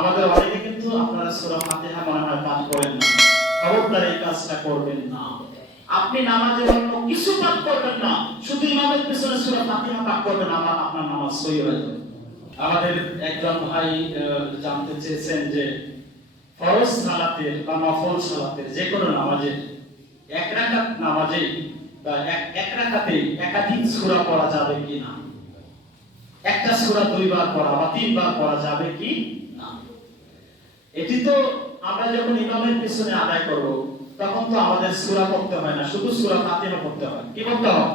আমাদের অনেকে কিন্তু আপনারা সূরা ফাতিহা মনে হয় পাঠ করেন না। খবরদার এই কাজটা করবেন না। আপনি নামাজে অন্য কিছু পাঠ করবেন না। শুধু ইমামের পিছনে সূরা ফাতিহা পাঠ করবেন আমার আপনার নামাজ সহি হয়ে যাবে। আমাদের একজন ভাই জানতে চেয়েছেন যে ফরজ সালাতের বা নফল সালাতের যে কোনো নামাজে এক রাকাত নামাজে বা এক রাকাতে একাধিক সূরা পড়া যাবে কি না? একটা সূরা দুইবার পড়া বা তিনবার পড়া যাবে কি? এটি তো আমরা যখন ইমামের পিছনে আদায় করব, তখন তো আমাদের সূরা পড়তে হয় না, শুধু সূরা ফাতিহা পড়তে হয়। কি পড়তে হয়?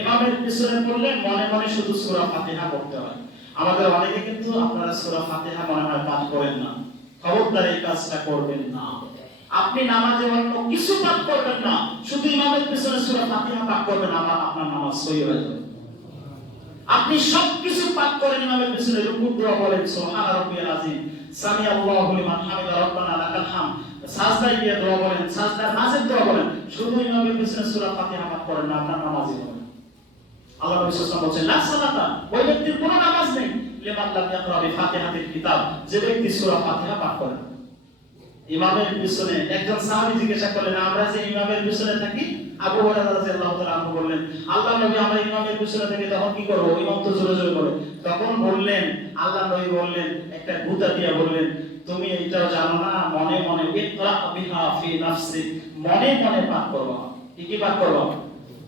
ইমামের পিছনে পড়লে মনে মনে শুধু সূরা ফাতিহা পড়তে হয়। আমাদের অনেকে কিন্তু আপনারা সূরা ফাতিহা মনে হয় পাঠ করেন না। খবরদার এই কাজটা করবেন না। আপনি নামাজে অন্য কিছু পাঠ করবেন না, শুধু ইমামের পিছনে সূরা ফাতিহা পাঠ করবেন, আমার আপনার নামাজ সহি হয়ে যাবে। আপনি সবকিছু পাঠ করেন ইমামের পিছনে রুকু দোয়া বলেন সুবহান রাব্বিয়াল আযীম। সামি আল্লাহু লিমান হামিদা, রাব্বানা লাকাল হাম সাজদায় গিয়ে দোয়া বলেন, সাজদার মাঝে দোয়া বলেন। শুধু ইমামের পিছনে সূরা ফাতিহা পাঠ করেন না, আপনার নামাজই হবে। আল্লাহ নবী সাল্লাল্লাহু আলাইহি ওয়াসাল্লাম বলেন লা সালাতা, ওই ব্যক্তির কোনো নামাজ নেই। লিমান লাম ইয়াকরা বিফাতিহাতিল কিতাব, যে ব্যক্তি সূরা ফাতিহা পাঠ করে। ইমামের পিছনে একজন সাহাবী জিজ্ঞাসা করলেন, আমরা যে ইমামের পিছনে থাকি আবু হুরায়রা রাদিয়াল্লাহু তাআলা আনহু বললেন, আল্লাহ নবী আমরা ইমামের পিছনে থেকে তখন কি করব? ইমাম তো জোরে জোরে বলে তখন বললেন, আল্লাহ নবী বললেন, একটা গুতা দিয়া বললেন, তুমি এটাও জানো না, মনে মনে, ইকরা বিহা ফি নাফসি মনে মনে পাঠ করো কি কি পাঠ করো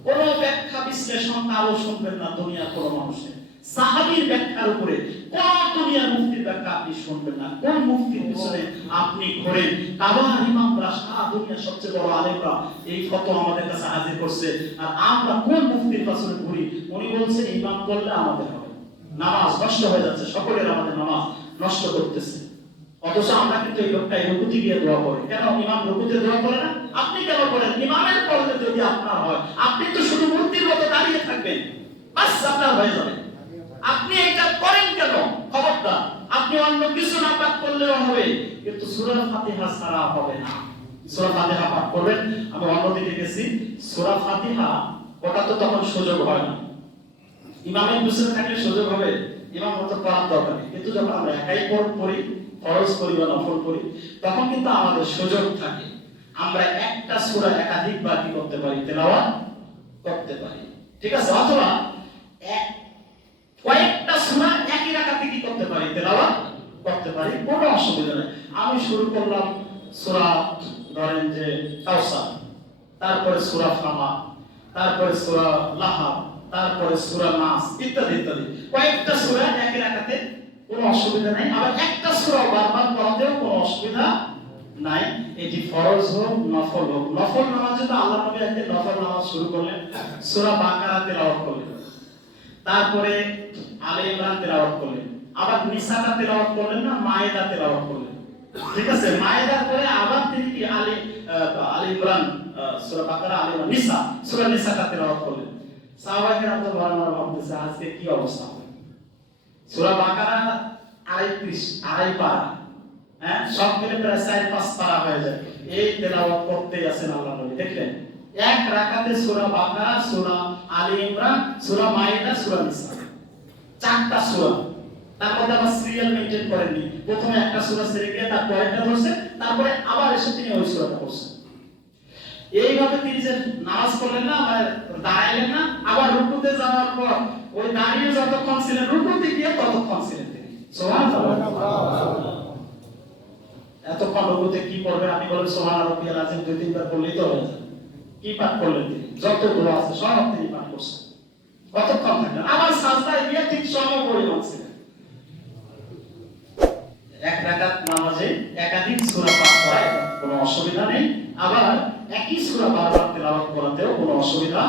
কোন ব্যাখ্যা বিশ্লেষণ আলো শুনবেন না দুনিয়া কোন মানুষের। সাহাবীর ব্যাখ্যার উপরে কোন দুনিয়ার মুফতির ব্যাখ্যা আপনি শুনবেন না। কোন মুফতির পিছনে আপনি ঘোরেন। কাবার ইমামরা সারা দুনিয়ার সবচেয়ে বড় আলেমরা এই ফটো আমাদের কাছে হাজির করছে। আর আমরা কোন মুফতির পিছনে ঘুরি? উনি বলছেন, ইমাম করলে আমাদের হবে। নামাজ নষ্ট হয়ে যাচ্ছে, সকলের আমাদের নামাজ নষ্ট করতেছে। অথচ আমরা কিন্তু এই লোকটা রুকুতে গিয়ে দোয়া করি। কেন ইমাম রুকুতে দোয়া করে না? আপনি কেন করেন? ইমামের পড়লে যদি আপনার হয়, আপনি তো শুধু মূর্তির মতো দাঁড়িয়ে থাকবেন। বাস, আপনার হয়ে যাবে। আপনি এটা করেন কেন? খবরটা আপনি অন্য কিছু না পাঠ করলেও হবে, কিন্তু সূরা ফাতিহা ছাড়া হবে না। সূরা ফাতিহা পাঠ করবেন? আমি অন্যদিকে গেছি। সূরা ফাতিহা ওটা তো তখন সুযোগ হয় না। ইমামের পিছনে থাকলে সুযোগ হবে। ইমাম মতো পড়ার দরকার নেই। কিন্তু যখন আমরা একাই পড়- ফরজ করি বা নফল করি তখন কিন্তু আমাদের সুযোগ থাকে। আমরা একটা সূরা একাধিকবার কি করতে পারি, তেলাওয়াত করতে পারি। ঠিক আছে? অথবা এক কয়েকটা সূরা একই রাকাতে কি করতে পারি, তেলাওয়াত করতে পারি, কোনো অসুবিধা নেই। আমি শুরু করলাম সূরা ধরেন যে কাউসার, তারপরে সূরা ফামা তারপরে সূরা লাহাব, তারপরে সূরা নাস, ইত্যাদি ইত্যাদি। কয়েকটা সূরা একই রাকাতে কোনো অসুবিধা নাই। আবার একটা সূরা বারবার পড়াতেও কোনো অসুবিধা নাই। এটি ফরজ হোক, নফল হোক। নফল নামাজে তো আল্লাহ নবী একদিন নফল নামাজ শুরু করলেন, সূরা বাকারা তেলাওয়াত করলেন। তারপরে আলে ইমরান তেলাওয়াত করলেন। আবার নিসাটা তেলাওয়াত করলেন না, মায়েদা তেলাওয়াত করলেন। ঠিক আছে? মায়েদার পরে আবার তিনি কি আলে আলে ইমরান সূরা বাকারা, আলে ইমরান, নিসা, সূরা নিসাটা তেলাওয়াত করলেন। সাহাবায়ে কেরাম তো বারবার ভাবতেছে, আজকে কি অবস্থা হবে? সূরা বাকারা আড়াই পৃষ্ঠ আড়াই পারা। হ্যাঁ? সব মিলে প্রায় চার পাঁচ পারা হয়ে যায়। এই তেলাওয়াত করতেই আছেন আল্লাহ নবী, দেখলেন? এক রাকাতে সূরা বাকারা, সূরা আলে ইমরান, সূরা মাইদা সূরা নিসা। চারটা সূরা। আবার সিরিয়াল মেইনটেইন করেননি। প্রথমে একটা সূরা গিয়ে তারপর একটা ধরছে, তারপরে আবার এসে তিনি ওই এইভাবে তিনি যে নামাজ পড়লেন না আবার দাঁড়াইলেন না, আবার রুকুতে যাওয়ার পর ওই দাঁড়িয়ে যতক্ষণ ছিলেন, রুকুতে গিয়ে ততক্ষণ ছিলেন তিনি। এতক্ষণ রুকুতে কি পড়বেন, আপনি বলেন সোহান রবিয়াল আজম দুই তিনবার পড়লেই তো হয়ে যায় কি পাঠ করলেন তিনি যত দোয়া আছে সব তিনি পাঠ করছেন। কতক্ষণ থাকলেন? আবার সাজদায় গিয়ে ঠিক সম পরিমাণ ছিলেন এক রাকাত নামাজে একাধিক সূরা পাঠ করায় কোনো অসুবিধা নেই। আবার একই সূরা বারবার তেলাওয়াত করাতেও কোনো অসুবিধা